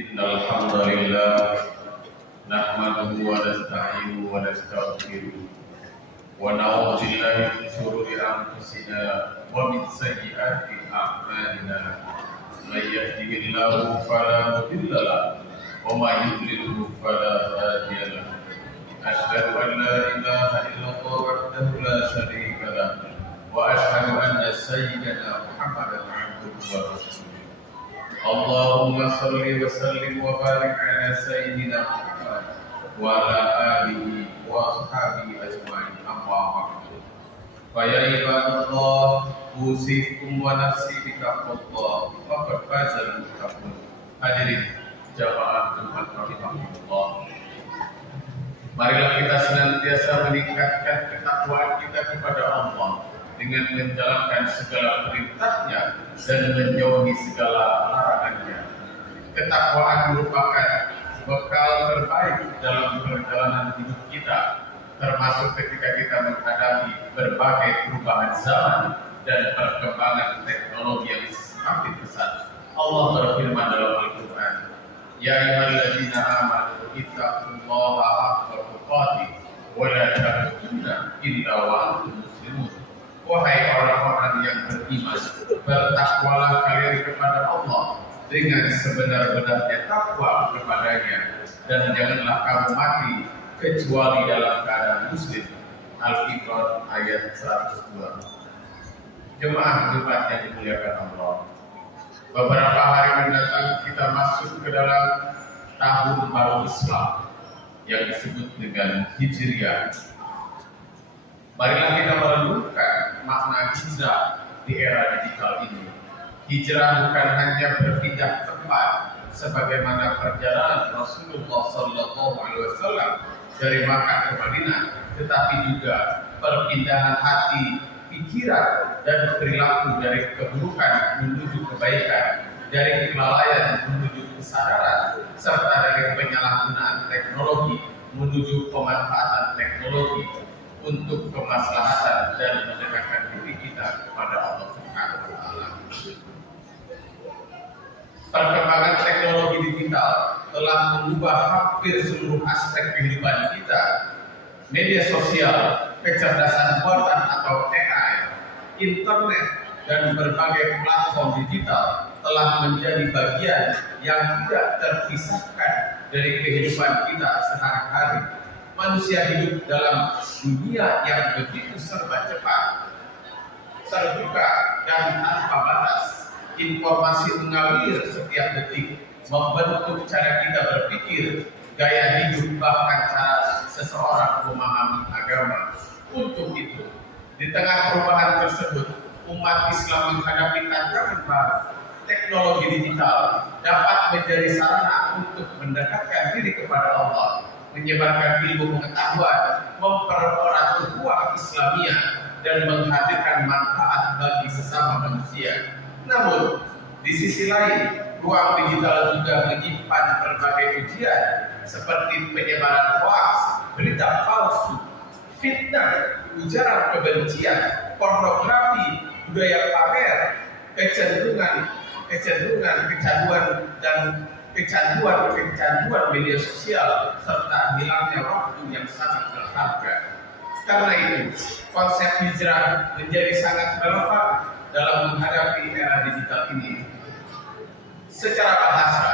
Innal hamdalillah nahmaduhu wa nasta'inuhu wa nastaghfiruh wa na'udzu billahi min shururi anfusina wa min sayyiati a'malina. May yahdihillahu fala mudilla lahu wa may yudlilhu fala hadiya lahu. Asyhadu an la ilaha illallah wahdahu la syarika lahu wa asyhadu anna sayyidana Muhammadan 'abduhu wa rasuluh. Allahumma salli wa sallim wa barik ala sayyidina Muhammad wa ala alihi wa ashabihi ajma'in, amma ba'du. Fa ya ibadallah, usikum wa nafsi bitaqwallah, faqad fazal muttaqun. Hadirin jamaah Jumat rahimahullah, marilah kita senantiasa meningkatkan ketakwaan kita kepada Allah dengan menjalankan segala perintahnya dan menjauhi segala larangannya. Ketakwaan merupakan bekal terbaik dalam perjalanan hidup kita, termasuk ketika kita menghadapi berbagai perubahan zaman dan perkembangan teknologi yang semakin pesat. Allah berfirman dalam Al-Quran, Ya ayyuhalladzina amanu ittaqullaha haqqa tuqatih wa la tamutunna illa wa antum muslimun. Wahai orang-orang yang beriman, bertakwalah kalian kepada Allah dengan sebenar-benarnya takwa kepadanya, dan janganlah kamu mati kecuali dalam keadaan muslim. Al-Imran ayat 102. Jemaah Jumat yang dimuliakan Allah, beberapa hari mendatang kita masuk ke dalam tahun baru Islam yang disebut dengan Hijriah. Marilah kita merenungkan makna hijrah di era digital ini. Hijrah bukan hanya berpindah tempat sebagaimana perjalanan Rasulullah SAW dari Makkah ke Madinah, tetapi juga perpindahan hati, pikiran, dan perilaku dari keburukan menuju kebaikan, dari kelalaian menuju kesadaran, serta dari penyalahgunaan teknologi menuju pemanfaatan teknologi untuk kemaslahatan dan mendekatkan diri kita kepada Allah Subhanahu wa Ta'ala. Perkembangan teknologi digital telah mengubah hampir seluruh aspek kehidupan kita. Media sosial, kecerdasan buatan atau AI, internet, dan berbagai platform digital telah menjadi bagian yang tidak terpisahkan dari kehidupan kita sehari-hari. Manusia hidup dalam dunia yang begitu serba cepat, terbuka, dan tanpa batas. Informasi mengalir setiap detik, membentuk cara kita berpikir, gaya hidup, bahkan cara seseorang memahami agama. Untuk itu, di tengah perubahan tersebut, umat Islam menghadapi tantangan baru. Teknologi digital dapat menjadi sarana untuk mendekatkan diri kepada Allah, menyebarkan ilmu pengetahuan, mempererat ukhuwah Islamiyah, dan menghadirkan manfaat bagi sesama manusia. Namun, di sisi lain, ruang digital juga menyimpan berbagai ujian seperti penyebaran hoax, berita palsu, fitnah, ujaran kebencian, pornografi, budaya pamer, kecanduan media sosial, serta hilangnya waktu yang sangat berharga. Karena itu, konsep hijrah menjadi sangat relevan dalam menghadapi era digital ini. Secara bahasa,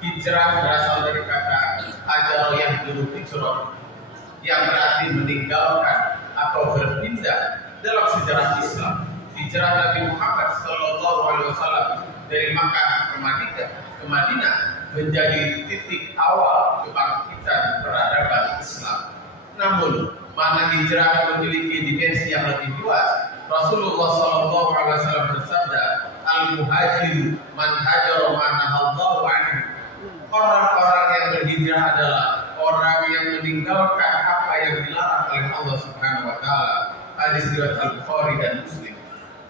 hijrah berasal dari kata hajaro yang dulu hijrah, yang berarti meninggalkan atau berpindah. Dalam sejarah Islam, hijrah Nabi Muhammad SAW dari Makkah ke Madinah menjadi titik awal kebangkitan peradaban Islam. Namun, mana hijrah memiliki dimensi yang lebih luas. Rasulullah SAW bersabda, Al-muhajir man hajara ma nahallahu anhu. Orang-orang yang berhijrah adalah orang yang meninggalkan apa yang dilarang oleh Allah Subhanahu wa Ta'ala. Hadis riwayat Al-Bukhari dan Muslim.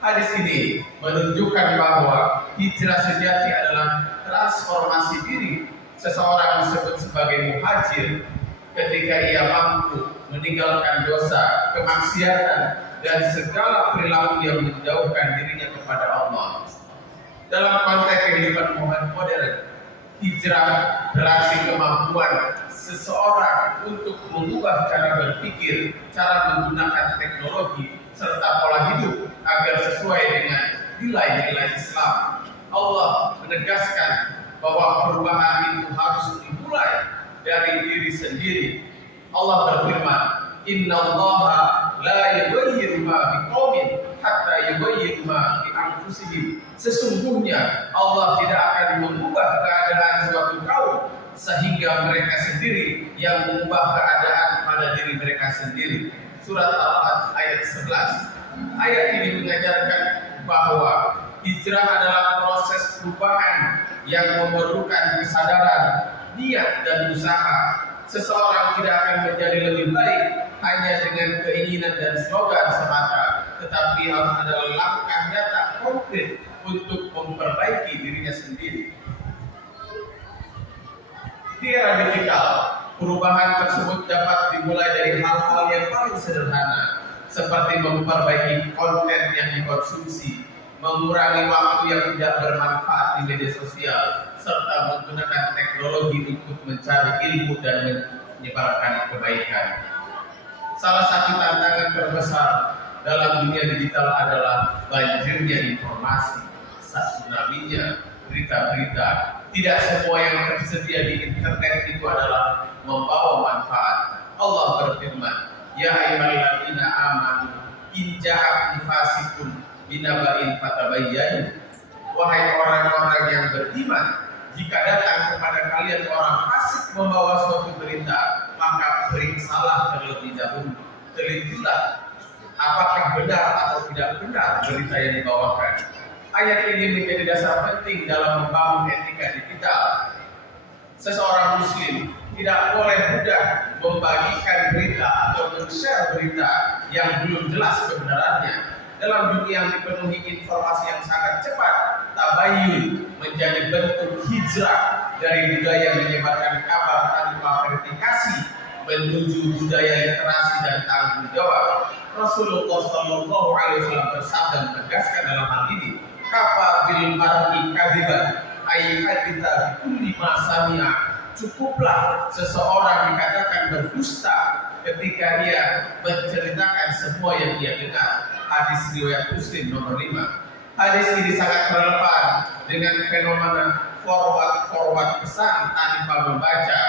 Hadis ini menunjukkan bahwa hijrah sejati adalah transformasi diri. Seseorang disebut sebagai muhajir ketika ia mampu meninggalkan dosa, kemaksiatan, dan segala perilaku yang menjauhkan dirinya kepada Allah. Dalam konteks kehidupan modern, Hijrah berarti kemampuan seseorang untuk mengubah cara berpikir, cara menggunakan teknologi, serta pola hidup agar sesuai dengan nilai-nilai Islam. Allah menegaskan bahwa perubahan itu harus dimulai dari diri sendiri. Allah berfirman, "Innallaha la yughayyiru ma biqaumin hatta yughayyiru ma bi anfusihim." Sesungguhnya Allah tidak akan mengubah keadaan suatu kaum sehingga mereka sendiri yang mengubah keadaan pada diri mereka sendiri. Surat Al-Ahzab ayat 11. Ayat ini mengajarkan bahwa hijrah adalah proses perubahan yang memerlukan kesadaran, niat, dan usaha. Seseorang tidak akan menjadi lebih baik hanya dengan keinginan dan slogan semata, tetapi harus adalah langkah nyata konkret untuk memperbaiki dirinya sendiri. Di era digital, perubahan tersebut dapat dimulai dari hal-hal yang paling sederhana, seperti memperbaiki konten yang dikonsumsi, mengurangi waktu yang tidak bermanfaat di media sosial, serta menggunakan teknologi untuk mencari ilmu dan menyebarkan kebaikan. Salah satu tantangan terbesar dalam dunia digital adalah banjirnya informasi, tsunami-nya berita-berita. Tidak semua yang tersedia di internet itu adalah membawa manfaat. Allah berfirman, "Ya ayyuhalladzina amanu in ja'akum fasiqun binaba'in fatabayyanu." Wahai orang-orang yang beriman, jika datang kepada kalian orang fasik membawa suatu berita, maka periksalah terlebih dahulu. Telitilah apakah benar atau tidak benar berita yang dibawakan. Ayat ini menjadi dasar penting dalam membangun etika digital. Seseorang muslim tidak boleh mudah membagikan berita atau men-share berita yang belum jelas kebenarannya. Dalam dunia yang dipenuhi informasi yang sangat cepat, tabayyun menjadi bentuk hijrah dari budaya menyebarkan kabar tanpa verifikasi menuju budaya literasi dan tanggung jawab. Rasulullah Shallallahu Alaihi Wasallam bersabda menegaskan dalam hal ini, "Kafa bil mar'i kadiban ay haditha bi kulli ma sami'a." Cukuplah seseorang dikatakan berdusta ketika dia menceritakan semua yang dia dengar. Hadis riwayat Muslim nomor 5. Hadis ini sangat relevan dengan fenomena forward pesan tanpa membaca,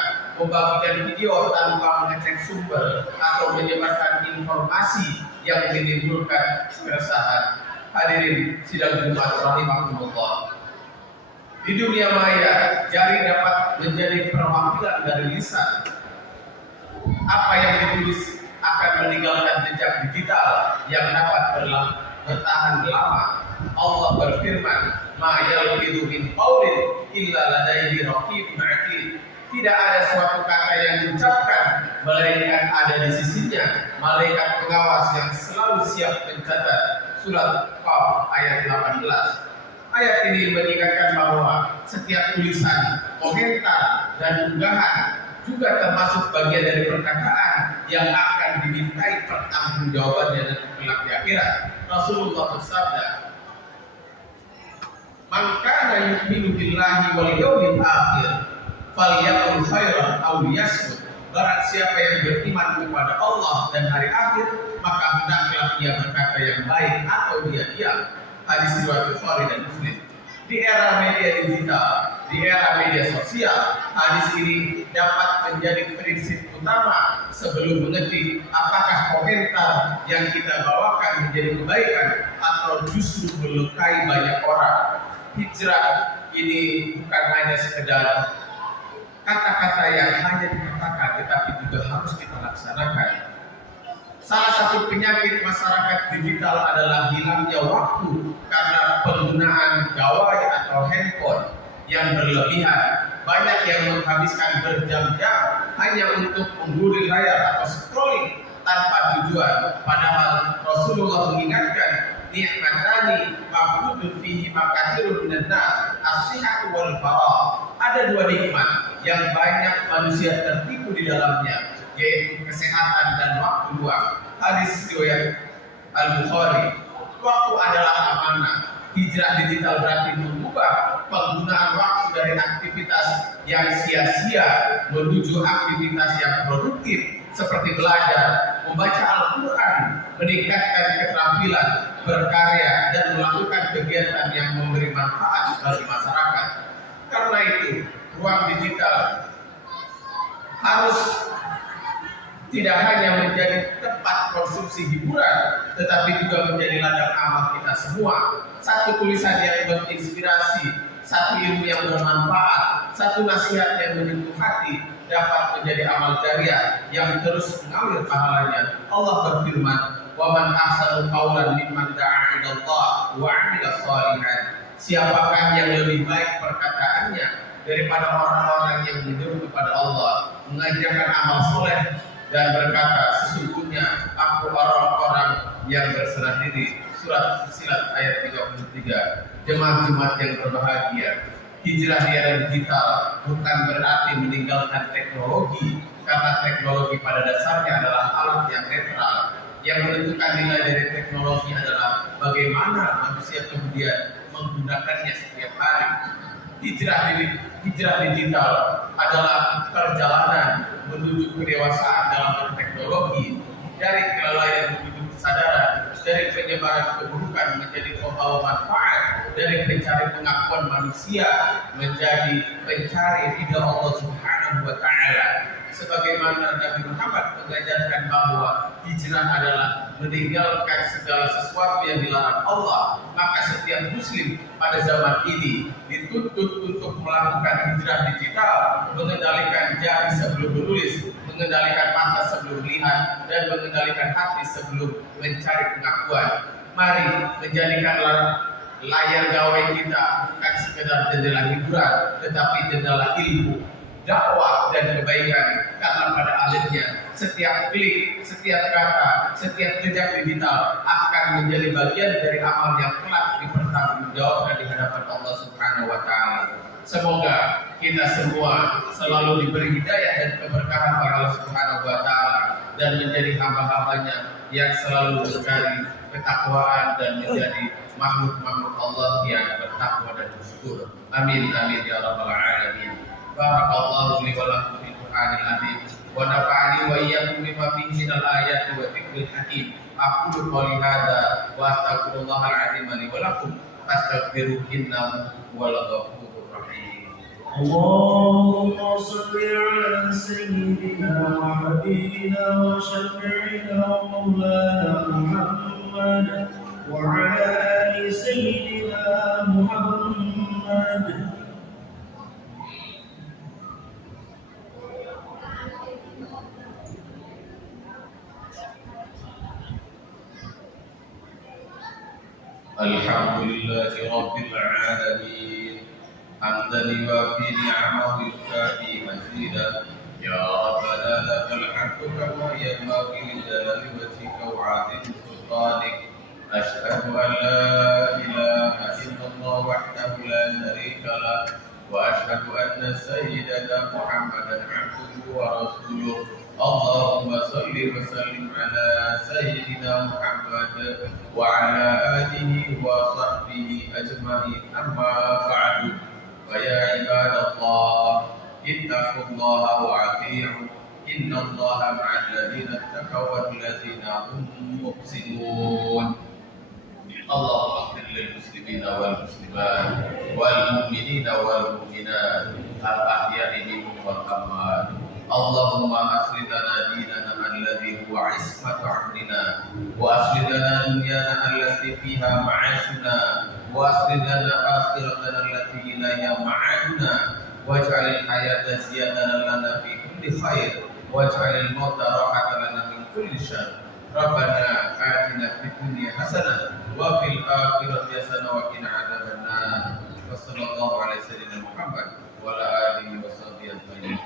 membagikan video tanpa mengecek sumber, atau menyebarkan informasi yang menimbulkan keresahan. Hadirin sidang Jumat rahimakumullah. Di dunia maya, jari dapat menjadi perwakilan dari lisan. Apa yang ditulis akan meninggalkan jejak digital yang dapat bertahan lama. Allah berfirman, "Ma yalfidu min qaulin illa ladaihi raqibun 'atid." Tidak ada suatu kata yang diucapkan melainkan ada di sisinya malaikat pengawas yang selalu siap mencatat. Surat Qaf ayat 18. Ayat ini mengingatkan bahwa setiap tulisan, komentar, dan unggahan juga termasuk bagian dari perkataan yang akan dimintai pertanggungjawabannya dan kelak di akhirat. Rasulullah bersabda, "Man kana yu'minu billahi wal yawmil akhir falyaqul khairan aw liyasmut." Barang siapa yang beriman kepada Allah dan hari akhir, maka hendaklah ia berkata yang baik atau dia diam. Hadis riwayat Bukhari dan Muslim. Di era media digital, di era media sosial, hadis ini dapat menjadi prinsip utama sebelum mengetik apakah komentar yang kita bawakan menjadi kebaikan atau justru melukai banyak orang. Hijrah ini bukan hanya sekedar kata-kata yang hanya dikatakan, tetapi juga harus kita laksanakan. Salah satu penyakit masyarakat digital adalah hilangnya waktu karena penggunaan gawai atau handphone yang berlebihan. Banyak yang menghabiskan berjam-jam hanya untuk mengguri layar atau scrolling tanpa tujuan. Padahal Rasulullah mengingatkan, "Ni'matani ma'budun fihi makathirun minan nas, as-sihhatu wal faragh." Ada dua nikmat yang banyak manusia tertipu di dalamnya, yaitu kesehatan dan waktu luang. Hadis riwayat Al-Bukhari. Waktu adalah amanah. Hijrah digital berarti mengubah penggunaan waktu dari aktivitas yang sia-sia menuju aktivitas yang produktif seperti belajar, membaca Al-Quran, meningkatkan keterampilan, berkarya, dan melakukan kegiatan yang memberi manfaat bagi masyarakat. Karena itu, ruang digital harus tidak hanya menjadi tempat konsumsi hiburan, tetapi juga menjadi ladang amal kita semua. Satu tulisan yang menginspirasi, satu ilmu yang bermanfaat, satu nasihat yang menyentuh hati dapat menjadi amal jariah yang terus mengalir pahalanya. Allah berfirman, "Wa man ahsanu qawlan mimman da'a ila Allah wa 'amila shalihan." Siapakah yang lebih baik perkataannya daripada orang-orang yang menyeru kepada Allah, mengajarkan amal soleh dan berkata, sesungguhnya aku orang-orang yang berserah diri. Surat Fussilat ayat 33. Jemaah Jumat yang berbahagia, hijrah di era digital bukan berarti meninggalkan teknologi, karena teknologi pada dasarnya adalah alat yang netral. Yang menentukan nilai dari teknologi adalah bagaimana manusia kemudian menggunakannya setiap hari. Hijrah digital adalah perjalanan menuju kedewasaan dalam berteknologi, dari kelalaian menuju kesadaran, dari penyebaran keburukan menjadi pembawa manfaat, dari pencari pengakuan manusia menjadi pencari ridha Allah Subhanahu wa Ta'ala. Sebagaimana Nabi Muhammad mengajarkan bahwa hijrah adalah meninggalkan segala sesuatu yang dilarang Allah, maka setiap muslim pada zaman ini dituntut untuk melakukan hijrah digital, mengendalikan jari sebelum menulis, mengendalikan mata sebelum melihat, dan mengendalikan hati sebelum mencari pengakuan. Mari menjadikan layar gawai kita bukan sekedar jendela hiburan, tetapi jendela ilmu, dakwah, dan kebaikan. Karena pada akhirnya setiap klik, setiap kata, setiap jejak digital akan menjadi bagian dari amal yang kelak dipertanggungjawabkan di hadapan Allah Subhanahu wa Ta'ala. Semoga kita semua selalu diberi hidayah dan keberkahan oleh Allah Subhanahu wa Ta'ala, dan menjadi hamba-hambanya yang selalu mencari ketakwaan dan menjadi makhluk-makhluk Allah yang bertakwa dan bersyukur. Amin amin ya rabbal alamin. Barakallahu li wa lakum fil Qur'anil azim wa nafa'ani wa iyyakum bima fihi minal ayati wa dzikril hakim. Aqulu qouli hadza wa astaghfirullahal azim li wa lakum fastaghfiruhu innahu huwal ghafurur rahim. Allahumma shalli ala sayyidina wa habibina wa syafi'ina wa maulana Muhammad wa ala ali sayyidina Muhammad. Alhamdulillahi Rabbil Alamin, hamdan yuwafi ni'amahu yukafi mazidah. Ya Rabbana lakal hamdu kama yanbaghi li jalali wajhika wa 'azimi sultanik. Ashhadu an la ilaha illallah wahdahu la sharika lah, wa ashhadu anna sayyidana Muhammadan 'abduhu wa rasuluh. Allahumma salli wa sallim ala sayyidina Muhammad wa ala alihi wa sahbihi ajma'in, amma ba'du. Fa ya ibadallah, ittaqullaha wa ati'u, innallaha ma'al ladzina ittaqaw wal ladzina hum muhsinun. Allahumma ighfir lil muslimina wal muslimat wal mu'minina wal mu'minat al ahya'i minhum wal amwat. Allahumma aslih lana dinana alladhi huwa ismatu amrina, wa aslih lana dunyana allati fiha ma'ashuna, wa aslih lana akhiratana allati ilayha ma'aduna, waj'alil hayata ziyadatan lana fi kulli khair, waj'alil mauta rahatan lana min kulli syarr. Rabbana atina fid dunya hasanah wa fil akhirati hasanah wa qina adzabannar. Wassallallahu ala sayyidina Muhammad wa ala alihi wa sahbihi ajma'in.